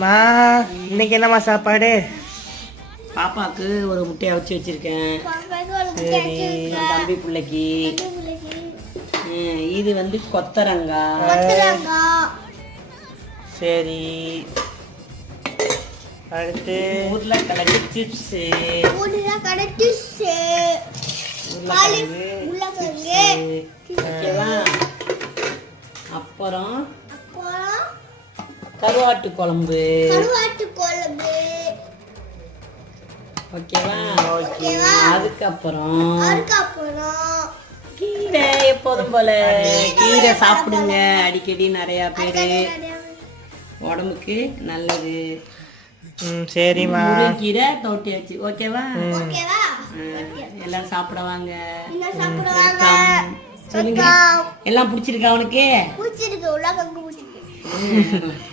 மா இன்னைக்கு என்னம்மா சாப்பாடு? பாப்பாவுக்கு ஒரு முட்டையை வச்சு வச்சிருக்கேன். சரி. என் தம்பி பிள்ளைக்கு. இது வந்து கொத்தரங்காய். சரி. அடுத்து உருளைக்கிழங்கு சிப்ஸு. ஓகேவா? அப்புறம் கருவாட்டு குழம்பு. ஓகேவா? அதுக்கப்புறம் கீரை. எப்போதும் போல கீரை சாப்பிடுங்க அடிக்கடி, நிறையா பேர் உடம்புக்கு நல்லது. சரிம்மா. கீரை தோட்டியாச்சு. ஓகேவா? எல்லாம் சாப்பிட வாங்க. சொல்லுங்க, எல்லாம் பிடிச்சிருக்கா அவனுக்கு?